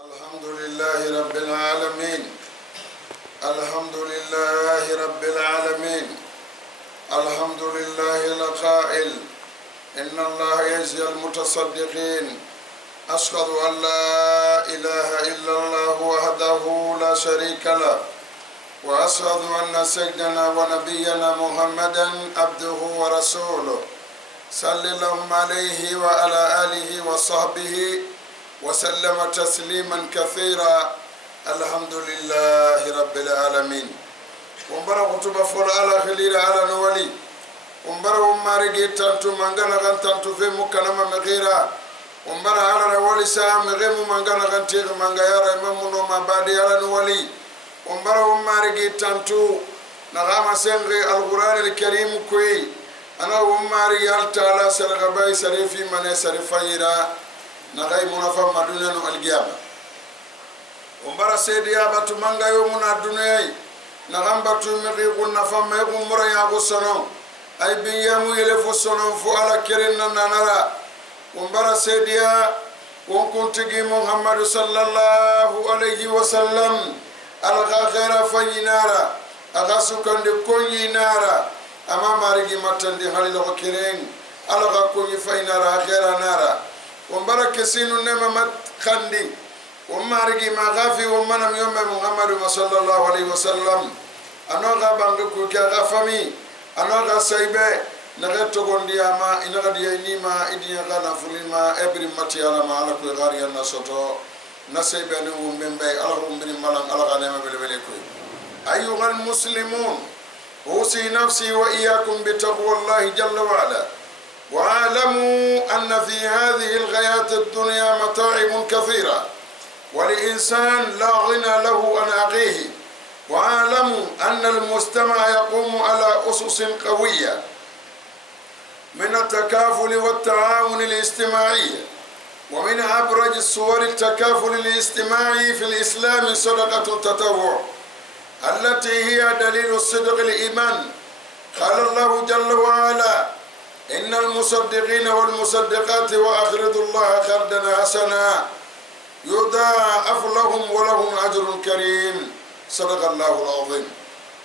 الحمد لله رب العالمين. الحمد لله رب العالمين. الحمد لله القائل إن الله يجزي المتصدقين. أشهد أن لا إله إلا الله وحده لا شريك له، وأشهد أن سيدنا ونبينا محمدا عبده ورسوله، صلى الله عليه وعلى آله وصحبه وسلم تسليما كثيرا. الحمد لله رب العالمين. ومبارا كتب فول على خليل على نولي ومبارا ومارجي تانتو مانغانا غان تانتو في مكانما مغيرا ومبارا على نولي سام غيم مانغانا غان تيغ مانغايارا ممنو ما بادي على نولي ومبارا ومارجي تانتو نغاما سنغي القرآن الكريم كوي أنا وماري يالتالا سرغباي سريفي من سرفايرا نغاي منافا مدنيا نو القيامة ومبارا سيدي أباتو مانغا يومنا الدنيا نغامبا تومي قلنا فما يقوم مريا بسنو أي بيامو يلفو سنو فعلا كرنا ننرا ومبارا سيدي وكنتي محمد صلى الله عليه وسلم ألغا خير فينارا أغاسوكا لكوني نارا أما مارجي ماتندي حالي لغو كرين ألغا كوني فينارا خير نارا ومبارا كسينو نما متخندي ومارجي ما غافي ومنم يوم محمد صلى الله عليه وسلم أنا غابانغكو كا فامي أنا غا سايبه نغتو غوندي اما ان غدي نيما ادي غانا فليما ابري ماتي على ما على كو غاريا نسوتو نسيبه نو مبي على بن مالان على غانما بلبلكو. ايها المسلمون اوصي نفسي واياكم بتقوى الله جل وعلا، واعلموا ان في هذه الحياه الدنيا متاعب كثيره والإنسان لا غنى له عن أخيه، واعلموا أن المجتمع يقوم على أسس قوية من التكافل والتعاون الاجتماعي، ومن أبرز صور التكافل الاجتماعي في الإسلام صدقة التطوع التي هي دليل الصدق الإيمان. قال الله جل وعلا: إن المصدقين والمصدقات وأقرضوا الله قرضا حسنا يضاعف لهم ولهم أجر كريم. صدق الله العظيم.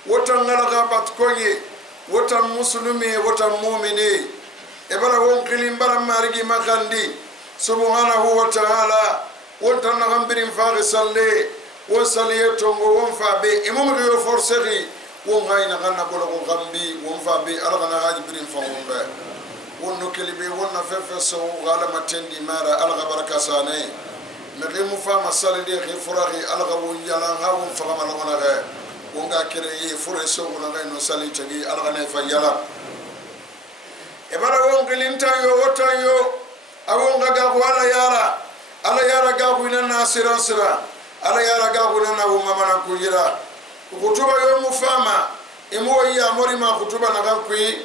وتن غلغا باتكوي وتن مسلمي وتن مؤمني إبرا وانقلين برا مارجي مخاندي سبحانه وتعالى وتن غمبرين فاغي صلي وصليتهم وانفع بي إمام غيو فرسغي وانغاين غانا بلغ غمبي وانفع بي ألغنا هاج برين فاغون بي ونكلي بي ونففسو غالما تندي مارا ألغا بركة ساني نقيم فما صلي خي فرغي ألغا ونجلان هاون فغم لغنا غي ونغا كري فرسو ونغا نصلي تغي ألغا نفا يلا إبرا ونقلين تايو وتايو أونغا غاقو على يارا على يارا غاقو إننا سران سران على يارا غاقو إننا ومامنا كويرا وكتوبة يوم فما إمو إيا موري ما كتوبة نغان كوي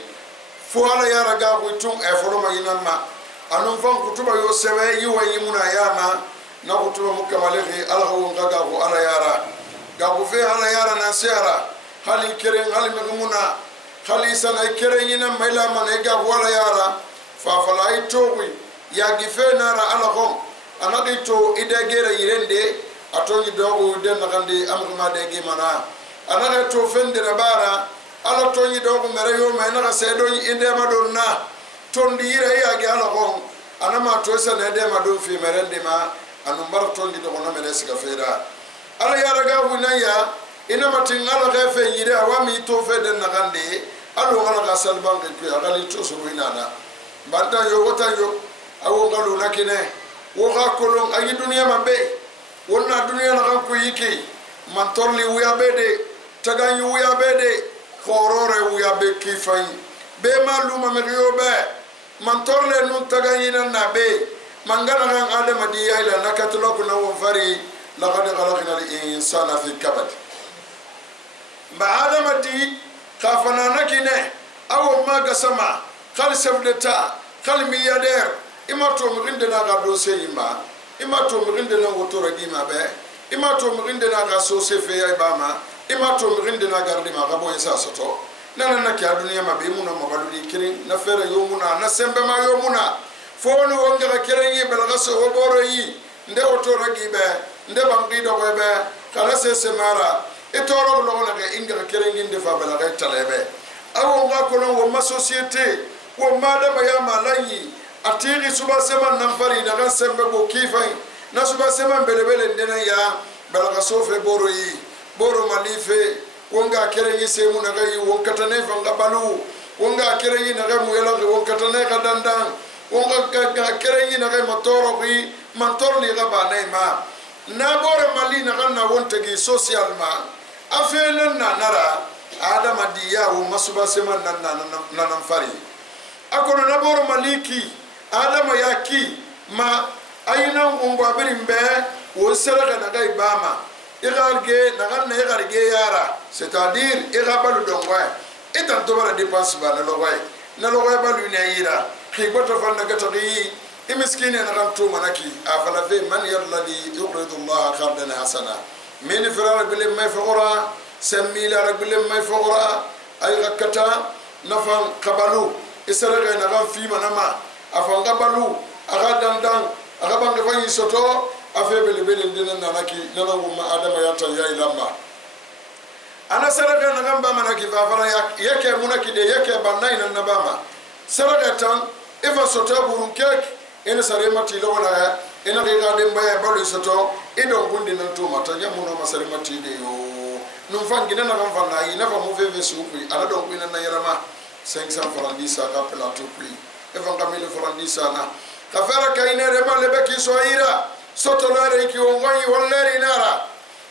فو على يارا غاقو إتون أفرما إنما أنم فان كتوبة يو سوى يو يمنا ياما na kutuba mukamaleki alghawu ngagahu ala yara gagu fe ala yara na siara hali keren hali megumuna hali sana keren ina maila mana gagu ala yara fa fala itowi ya gife nara alghom anadi to idegere yirende atonyi dogo den nakandi amguma dege mana anade to fende bara ala tonyi dogo mere yo mena ka sedo inde madonna tondi yire ya gi alghom anama to sana de madon fi merende ma anu mbarton di dogono mele siga fera ala yara ga hunaya ina matin ala ga fe yire awami to fe den nagande alu ala ga salban ke agali to so inana banda yo wota yo awu galu nakine wo ga kolon ayi duniya mabe wonna duniya na ko yiki man torli wuya bede taganyu wuya bede khorore wuya be kifai be maluma me yo be man torle nun tagayina na be mangana kan adama di ila nakatuloko na wonfari laqad khalaqna al-insana fi kabad ba adama di khafana nakine aw ma gasama khal sabdata khal miyader imato muginde na ga do seyima imato muginde na wotora gima be imato muginde na ga so sefe ya bama imato muginde na gardi ma ga boye sa soto nana nakya duniya ma be muna mabaludi kirin na fere yomuna na sembe ma yomuna fonu wonga kerengi belgaso woboro yi nde oto ragibe nde bangi do ko be kala se semara itoro lo na ke inga kere nginde fa bala ga talebe awo nga ko no ma société wo ma da ma ya malayi atiri suba sema namfari na ga sembe bo kifai na suba sema belebele ndena ya bala ga sofe boro yi boro malife wonga kere yi semu na ga yi wonka tane fa nga balu wonga kere yi na ga mu yela wonka tane ka dandan wonga kere yi na ga motoro bi mantor li ga ba nay ma na boro mali na ga na wonte gi social ma afelen na nara adama diya wo masuba sema na namfari akono na boro maliki adama yaki ma ayina ngumba birimbe wo seraga na ga ibama igarge na ga na igarge yara c'est-à-dire igabalu dongwa etan to bara dépense ba na logay balu ne yira khibata fa na gata gi imiskine na ga to manaki afala fe man yalladhi yuridu Allah qardan hasana min firar bil may fuqara samila rabbil may fuqara ay gakata nafan qabalu isaraga na ga fi manama afanga balu aga dandan aga banga fanyi soto afebele bele ndina nanaki nana wumma adama yata ya ilamba ana saraga na gamba manaki fafara yake munaki de yake banai na nabama saraga tan ifa soto burun kek ina saremati lona ina ga de mbaya balu soto ido gundi nan to mata nyamuno masaremati de yo num fangi na ngam fanna yi na fa mu veve supi ana do ko ina na yarama 500 francs disa ka plateau prix evon kamile francs disa na kafara kainere male beki soira soto lare ki wongoyi walleri nara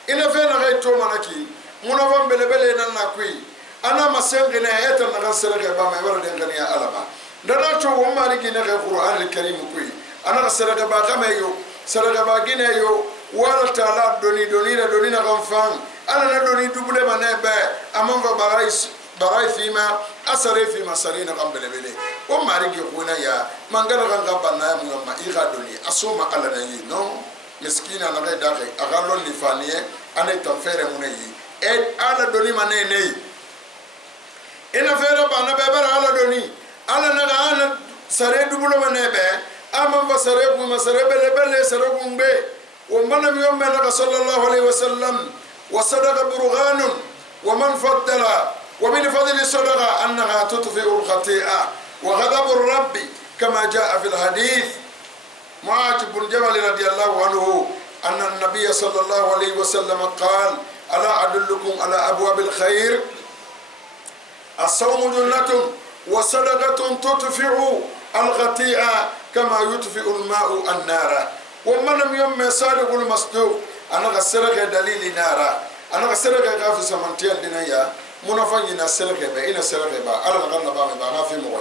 ina fe na gaito manaki muna van belebele nan na kui ana masenge na eta na gasere ke ba me wara den gani alaba dana to wo mari ki na Qur'an al-Karim kui ana gasere ke ba kama yo sere ke ba gine yo wala taala doni na gamfan ana na doni dubule manebe amon va barai fima asare fima sarina kambelebele o mari ki kuna ya mangala ganga banna mu ma iga doni asoma ala na yi no miskina na ga dake agalon li fanie ane tamfere mu yi e ala doni manene ina fere bana be bara ala doni ala na ala sare dubulo manebe amon va sare ku ma sare belebele sare gumbe o manam yomma na sallallahu alaihi wasallam wa sadaqa burghanun wa man faddala ومن فضل الصدقة أنها تطفئ الخطيئة وغضب الرب كما جاء في الحديث معاذ بن جبل رضي الله عنه أن النبي صلى الله عليه وسلم قال ألا أدلكم على أبواب الخير الصوم جنة وصدقة تطفئ الخطيئة كما يطفئ الماء النار ومن لم يوم صادق المصدوق أنا غسرك دليل نارا أنا غسرك غافي سمنتين دنيا munafanyi na seleke be ina seleke ba ala na ganna ba me ba na fi mo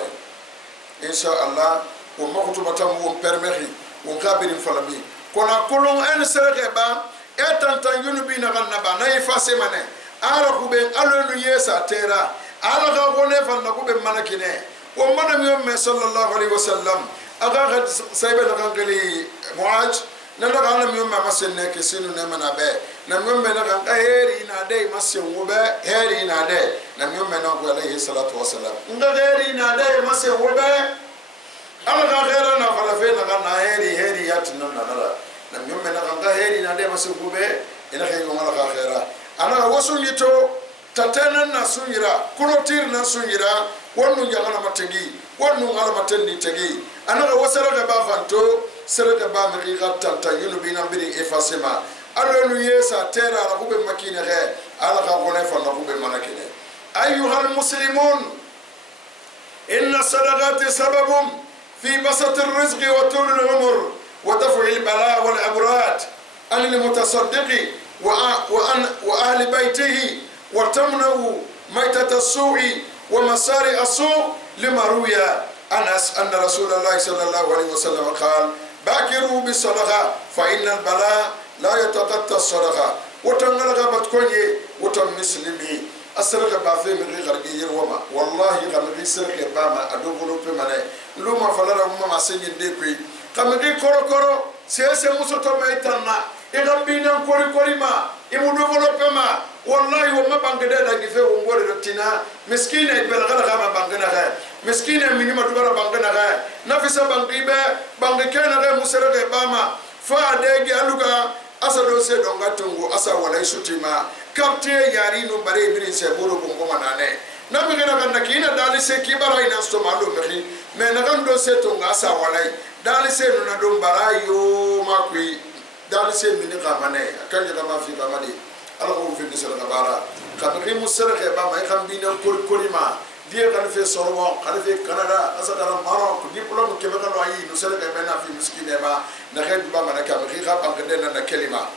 insha Allah wo makutu batam wo permehi wo kabirin falabi kona kolon en seleke ba etantan yunu bi na ganna ba na ifase mane ala ku be alonu yesa tera ala ga gone fan na ku be manakine wo manam yomme sallallahu alaihi wasallam aga saybe na gangali muaj na daga na mi ma masenne ke sinu ne mana be na mi me na ga heri na de masen wo be heri na de na mi me na ko alayhi salatu wasalam nga heri na de masen wo be ala ga hera na fala fe na ga na heri yatin na na mi me na ga heri na de masen wo be ina ke yo mala ga hera ana wasu nito tatena na sunyira kulotir na sunyira wonu jangana matengi wonu ngala matendi tegi ana ga wasara ga ba fanto sere ba mi tanta yunu bina biri efasema alonu yesa tera la kube makine re ala ka gone fa na kube manakine ayyuhal muslimun inna sadaqati sababun fi basat ar-rizqi wa tul al-umr wa daf'i al-bala wal abrad al-mutasaddiqi wa ahli baytihi wa tamnahu maytat as-su'i wa masari as-su' lima ruya anas anna rasulullah sallallahu alaihi wasallam qala باكروا بالصدقة فإن البلاء لا يتغطى الصدقة وتنغلق بتكوني وتمسلمي الصدقة بافي من غير غير وما والله غير سرقة باما أدوبلو بمانه لوما فلارا وما سنين ديكوي غير كورو سياسة مسوطة ميتانا إذا بينا كوري ما إمودوبلو بما والله وما بانغدا دغفه ومغور رتنا مسكينه بلغلا غما بانغنا مسكينه مينما دوبرا بانغنا نفسا بانغيبه بانغكنا غ مسرغ باما فادغي الوغا asa do se donga tungu asa wala sutima karte yari no bare birin se boro bongo manane na mi gena kan nakina dali se kibara ina sto malo mehi me na kan do se tunga asa wala dali se no na do barayo makwi dali se mini kamane kan ya ma fi kamadi ala ko fi bisala kabara ka mi musara ke ba mai kan bina kolima dia kan fe sorbo kan fe Canada asa dara Maroc diplôme ke ba no ayi no sele ke bena fi miskine ba na ke ba mana ka mi ka ba ngade na kelima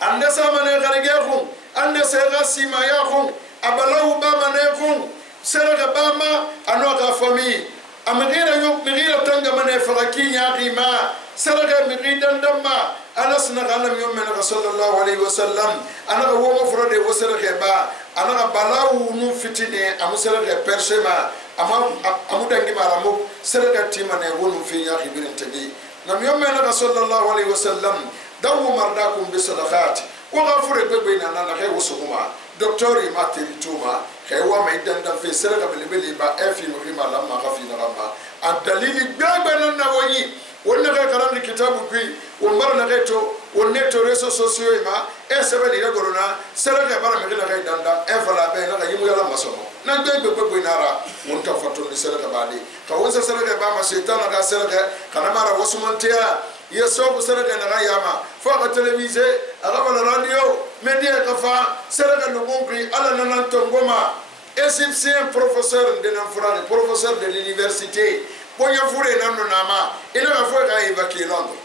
anda sama ne garege khum anda se gasima ya khum abalau ba mane khum sele ke ba ma ano ka fami amgira yo ngira tanga mane faraki nya qima sele ke mi gidan damma anas na galam yo men sallallahu alaihi wasallam ana wo mo frode wo sele ke ba ana balawu nu fitine amu sele ke persema amu dangi maramu sele ke timane wonu fi nya khibirin tabi nam yo men sallallahu alaihi wasallam dawu mardakum bi sadaqat wa ghafure bebe na na ke wosuma docteur ma terituma ke wa mai danda fe sele ke bele ba efi no rima lamma khafi na ramma an dalili gaba na woni wonna ka karandi kitabu bi wonbar na keto wonne to réseaux sociaux ma e sebeli na gorona sere ke bara me na kay danda e fala be na yimu yala masono na be nara won ta fatu ni sere ka bali ka wonsa sere ke ba ma shaitan ka sere ke kana mara wasumantia yeso bu sere ke na yama fo ka télévisé aga bala radio media ka fa sere ke no ngonkri ala nan to ngoma égyptien professeur de n'enfant professeur de l'université bonya fure nanu nama ina ga fo ga évacuer Londres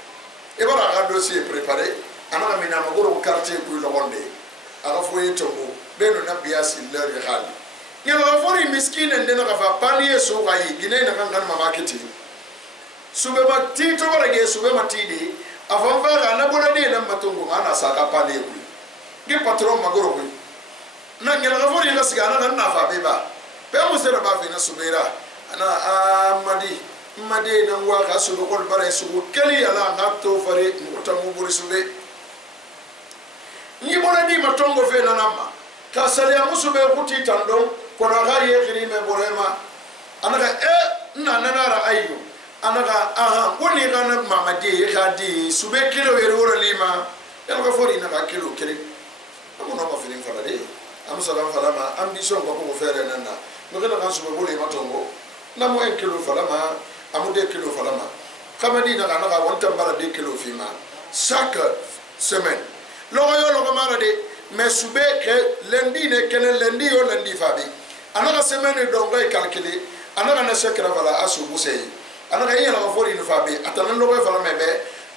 e bara ga dossier préparé ana mina magoro quartier ku logonde aga fo yitongo beno na biasi leur hal ya ga fo ri miskine ndena ga fa palier so ga yi gine na kan mama kiti sube mati to bara ge sube mati di afan fa ga na bona de na matongo ana saka palier ku ge patron magoro ku na ngela ga fo ri ga siga na fa beba pe mo sera ba fi na subera ana madi na wa ka su ko bare su kali ala ngapto fare muta mu buri sube ni bona di matongo fe na nama ka sale amusu be kuti tando ko na ga ye khiri me borema anaka na ra ayo anaka aha woni ga na mamadi ka di sube kilo we ro lima ya ko fori na ka kilo kire amu no ma fini fala de amu salam fala ma ambition ko fere nana no ga na sube buri matongo na mo 1 kilo fala ma amu 2 kilo fala ma kamadi na na wonta mbara 2 kilo fima chaque semaine logo mara de mais sube ke lundi ne kene lundi yo lundi fabi anaka semaine dongo e calculer anaka na sekra fala asu busei anaka yela ko fori no fabi atana logo fala mebe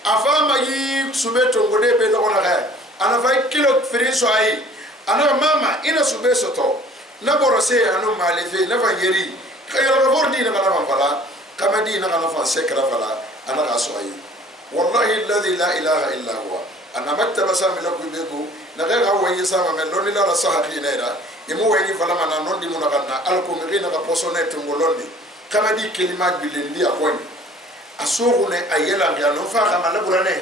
afama yi sube tongo de be logo na ga ana fa kilo firi so ai anaka mama ina sube soto na borose anu malefe na fa yeri kayala ko fori na kana fala kamadi na kana fa sekra fala anaka so ai wallahi alladhi la ilaha illa huwa ana maktaba sami la ku bego na ga wayi sama men loni la la sahabi neera imu wayi fala mana nondi mu na kana alko mi na ka posonete ngolondi kamadi kelima bilendi akoni asogo ne ayela ga no fa kama la burane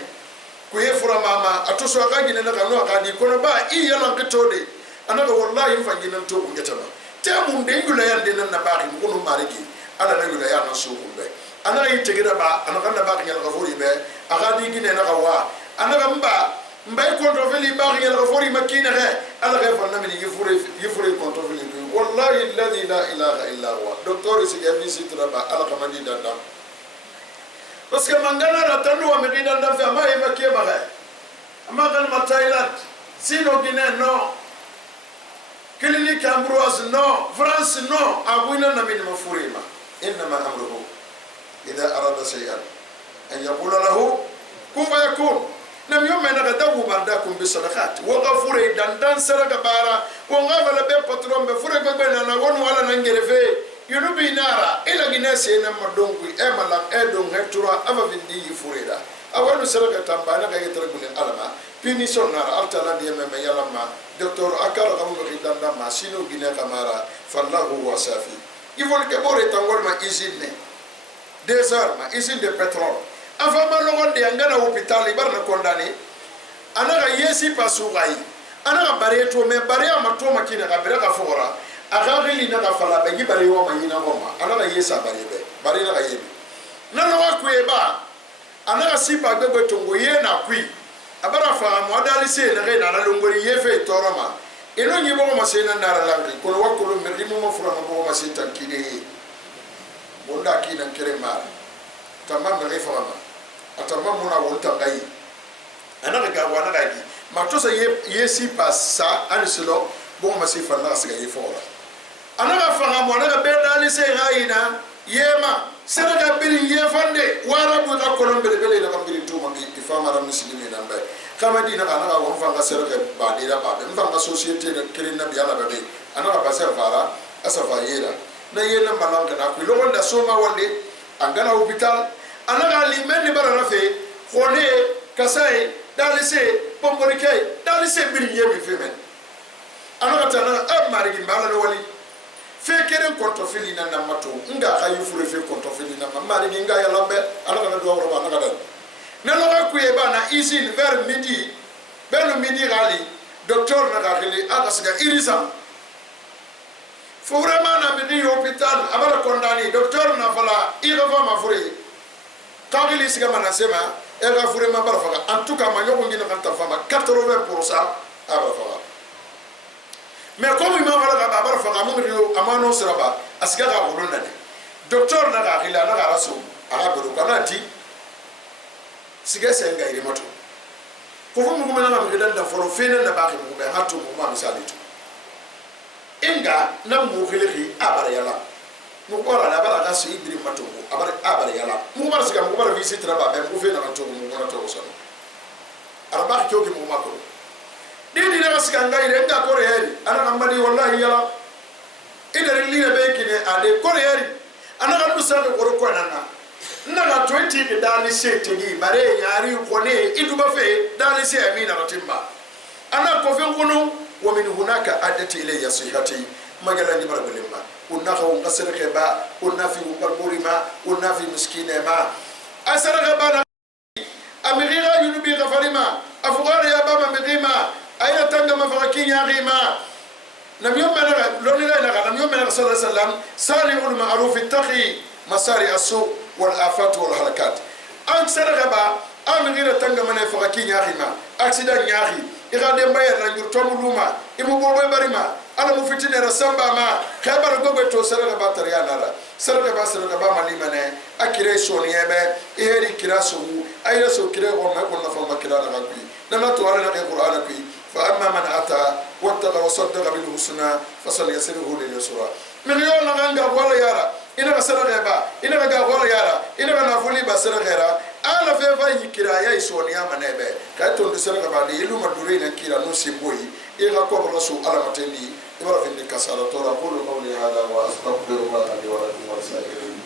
ku ye fura mama atoso aga gine na kanu aga di kono ba i yala ngitode anaka wallahi fangina to ungetama tamu ndengula yande na bari ngono mariki ala na yula yana sogo be ana yi tegira ba ana kan na ba nyal gafori be aga di gine na kawa ana mba kontroveli ba ngel gafori makina he ala ga fa namini yifure kontroveli wallahi alladhi la ilaha illa huwa docteur si gavi sitra ba ala kamandi danda parce que mangana ratanu wa medina danda fa ma evacuer ba he ama kan ma Thailand sino Guinée no clinique Ambroise no France no abuina namini mafurima inma amruhu idha arada shay'an an yaqula lahu kun fayakun nam yom na ga dawu bardakum bi sadaqat wa ghafure dan saraka bara wa ngafala be patron be fure be na wonu wala na ngerefe yunubi nara ila ginese na madongu e mala e don hetura ava vindi fureda awanu saraka tambana ga yetra gune alama pini sonara altala de meme yalama docteur akara kamu be danda ma sino gine kamara fallahu wasafi ivol ke bore tangol ma isine des heures ma usine de pétrole enfin ma logon de ngana hôpital ibar na condamné anaka yesi pasugai anaka bareto me bare ma to makina ka bere ka fora aga gili na ka fala be bare wo ma yina ngoma anaka yesa bare na ka yebe na no wa ku eba anaka sipa gbegbe tongo ye na kui abara fa mo dali se na ga na longori yefe toroma ino nyi bo ma se na ndara langi ko wakulu mi mo fura mo ma se tankine bonda ki nan kere ma tamam na refa ma atamam mo na wonta gai ana ga wana ga gi ma to sa ye si passa an silo bo ma se fa na se ga yefora ana ga fa mo na ga be dali se gaina yema sera ga biri yefande wara bu ta kolon bele bele na ga biri to ma bi fama ra muslimi na ba kama dina kana ga won fa ga sera ga ba dira ba be mfa ga societe de kere na bi ala ba be ana ga ba se fara asafa yera na yena malanga na ku lo wonda soma wonde angana hospital ana ga limen bara rafe khone kasai dalise pomborike dalise biri yemi femen ana ga tana amari gi mbala no wali fe kere kontofili na mato nga kayu fure fe kontofili na mari gi nga ya lambe ana ga do woro ana ga da na lo ku e bana isin vers midi beno midi gali docteur na ga khili aga siga irisa fo vraiment na midi hospital abara kondani docteur na fala ira va ma fure kagili siga mana sema e ga fure ma bara faga en tout cas ma nyoko ngina kan ta fama 80% abara faga mais comme il m'a voilà ga bara faga mo ngi amano siraba asiga ga bolon na docteur na ga khili na ga raso aga bodo kana ti siga senga ire mato ko fu mu na mi dan da foro fene na ba ki mu be hatu mu ma misali to inga na mu khili abara yala mu ko la bara ga su ibri mato abara yala mu bar siga mu bar visite raba be mu fene na to mu na to so araba ki ogi mu ma ko didi na siga nga ire nga ko re ana ngambadi wallahi yala ida ri ne be kine ade ko re ana ga du sa ko ko na na 20 ke dali se tegi bare yari ko ne iduba fe dali se amina ratimba ana ko fe ngunu wa min hunaka adati ilayya sihati magala ni barbalimma unna khaw ngasir kheba unna fi barburima unna fi miskine ma asara khaba amiriga yunubi ghafarima afghara ya baba midima ayna tanga mafakin ya rima nam yumma lonila na nam yumma sallallahu alaihi wasallam sari'ul ma'ruf ittaqi masari asu wal afat wal halakat an saragaba am ngira tanga mane fakaki nyakhima accident nyakhi igade mbaye na njurtomu luma imu bobo barima ala mu fitine rasamba ma khabar gobe to saragaba taryanara saragaba malimane akire soniyebe eheri kirasu ayra so kire ko ma ko na fama kirana ngui nana to ala na qur'ana kui fa amma man ata wattaqa wa saddaqa bil husna fasal yasiruhu lil yusra min yona ganga wala yara ina basara ba ina ga wala yara ina na fuli basara ghera ala fe va yikira ya isonia manebe ka to ndisara ba de ilu madure na kira no simboi ila ko rasul ala matendi ibara fin kasala tora qulu qawli hada wa astaghfirullah li wa lakum wa sa'irin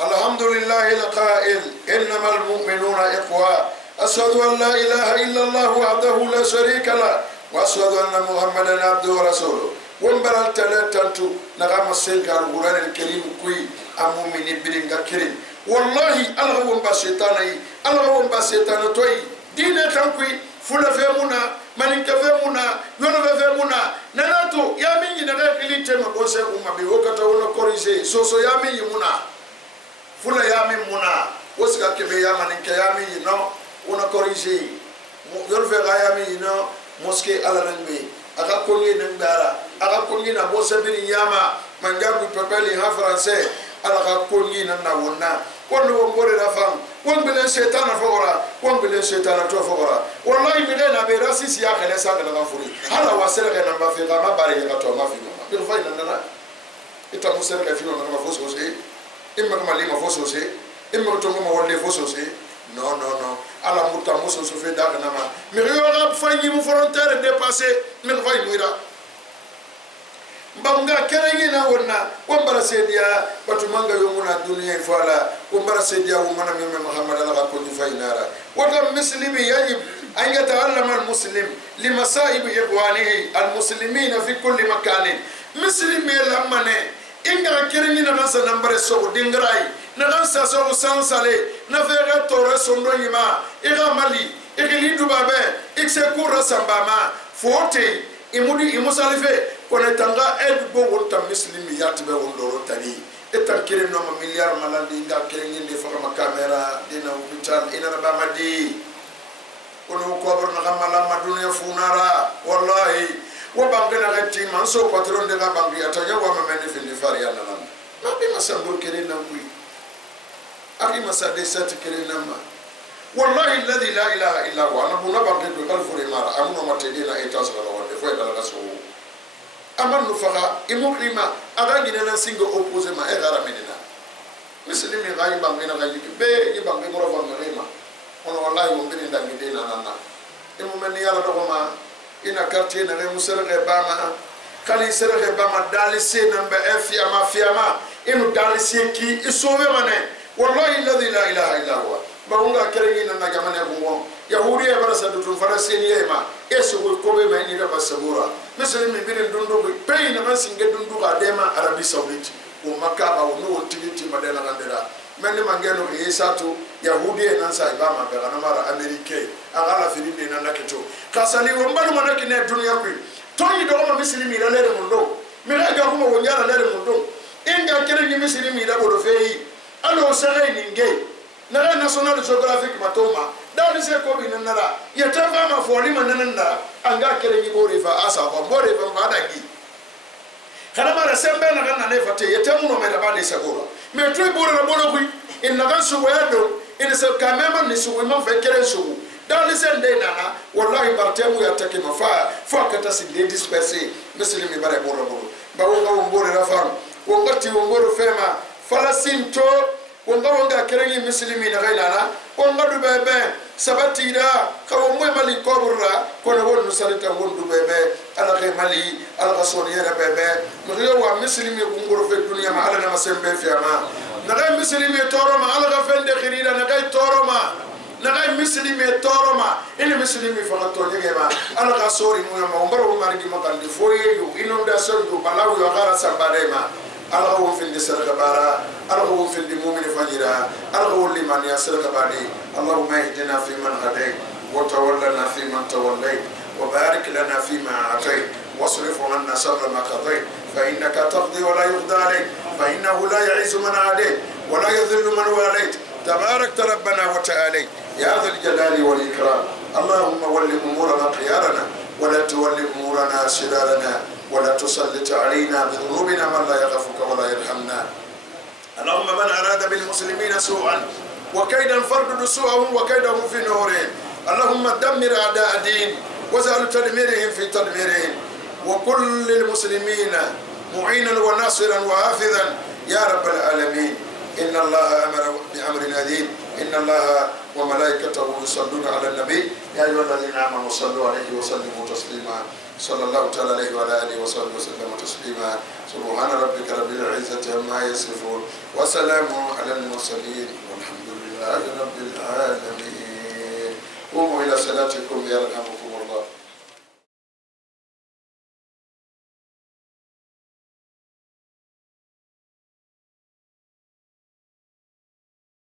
alhamdulillah alqa'il innamal mu'minuna ikhwa ashhadu an la ilaha illa allah wahdahu la sharika la wa ashhadu anna muhammadan abduhu wa rasuluhu wombaral talatantu nagama sengar Qur'an al-Karim kuy amumini biringa kirim wallahi alha womba shaytanai alha womba shaytana toy dina tankui fula femuna maninka femuna yono femuna nanato yaminyi naga kilite mabose umma bi wakata wona corriger soso yaminyi muna fula yamin muna wosga kebe yamaninka yaminyi no wona corriger yono fe yaminyi no moské alanangbe aka kongi nangara aka kongi na bosa bini yama mangabu papeli ha français ala ka kongi na wonna wono wombore na fam wombele setan na fogora wombele setan na to fogora wallahi mi na be rasisi ya kale sa kala furi hala wasere ka na mafi ga mabare ya to mafi no bi fa ina na ita musere ka fino na mafoso se imma kama lima foso se imma to mo wolle foso se non ala mutta muso so fe da na ma mi yora fanyi mu volontaire dépasser min fay muira mbanga kerengi na wonna wombara sedia batu manga yomuna dunia ifala wombara sedia umana mimi muhammad ala ko ni fainara wata muslimi yajib an yata'allama al-muslim limasa'ib ikhwanihi al-muslimin fi kulli makan muslimi lamane inga kerengi na nasa nambare so dingrai na nasa so sansale na fega tore sondo yima iga mali igili dubabe ikse kura sambama fote imudi imusalife kone tanga ed bo wonta muslimi yatbe wondoro tani etan kire no milliard malandi nga kire nginde fo ma camera dina hospital ina ba madi kono ko na gamala madunya funara wallahi wa bangena gatti man so patron de bangi atanya wa mamene fil fariya nan ma bi masambur kene namwi ari masade sat kene namma wallahi alladhi la ilaha illa huwa ana buna bangi do kalfuri mara amno matedina etas la wonde fo dala kaso amanu faga imukrima aga gina singo opposé ma egara menina muslimi gayi bangena gayi be bangi moro bangema ono wallahi mo ngini ndangi de nanana imu men yalla do ma ina quartier na musere bama kali sere bama dali se namba fiama inu dali se ki isove mane wallahi alladhi la ilaha illa huwa baunga kerengi na jamane ko yahudi ya barasa dutun faraseni yema eso ko be mai ni da basabura muslimi birin dundu pe na masinge dundu ga dema arabi saudite o makka ba no tigiti madela gandera men mangeno ke yesatu yahudi na sa ibama be na mara amerike agala filinde na naketo kasali wo mbanu manaki ne dunia kwi toyi do ma muslimi la lere mundo mira ga ko wo nyara lere mundo inga kerengi muslimi da bodo feyi alo sare ninge na national geographic matoma dawdi se ko bi nanara ya tafa ma foli manananda anga kerengi bore fa asa ko bore fa badagi kana mara sembe na kana ne fate ya tamu no mera bade sagoro me tui bore na bolo kui in na gansu wedo in se kamema ni su ma fe kere su dawdi se nde nana wallahi bartemu ya take mafa fo kata si le disperser muslimi bare boro bawo ngawo bore rafa ko ngati wo boro fema falasinto wonga kerengi muslimi na gailana wonga du bebe sabatira kawo moy mali koburra kono won salita won du bebe ala kay mali ala gasoni yere bebe no wa muslimi ko ngoro fe dunya ma ala na masembe fiama na gay muslimi toroma ala ga fende khirida na gay toroma na gay muslimi toroma ina muslimi fa to nyege ba ala ga sori mo ma ngoro margi makandi foye yu inondation du balawu yo gara sambadema algo في السرقة بارا algo في المؤمن فجرا algo لمن يسرق بادي اللهم اهدنا فيمن هديت وتولنا فيمن توليت وبارك لنا فيما أعطيت واصرف عنا شر ما قضيت فإنك تقضي ولا يقضى عليك فإنه لا يعز من عاديت ولا يذل من واليت تبارك ربنا وتعالى يا ذا الجلال والإكرام اللهم ول أمورنا خيارنا ولا تول أمورنا شرارنا ولا تسلط علينا بذنوبنا من لا يخافك ولا يرحمنا اللهم من أراد بالمسلمين سوءا وكيدا فردد سوءهم وكيدهم في نورهم اللهم دمر أعداء الدين وزال تدميرهم في تدميرهم وكل المسلمين معينا وناصرا وحافظا يا رب العالمين إن الله أمر بأمر عظيم إن الله وملائكته يصلون على النبي يا أيها الذين آمنوا صلوا عليه وسلموا تسليما صلى الله تعالى عليه وعلى آله وصحبه وسلم تسليما سبحان ربك رب العزة عما يصفون وسلام على المرسلين والحمد لله رب العالمين قوموا إلى صلاتكم يرحمكم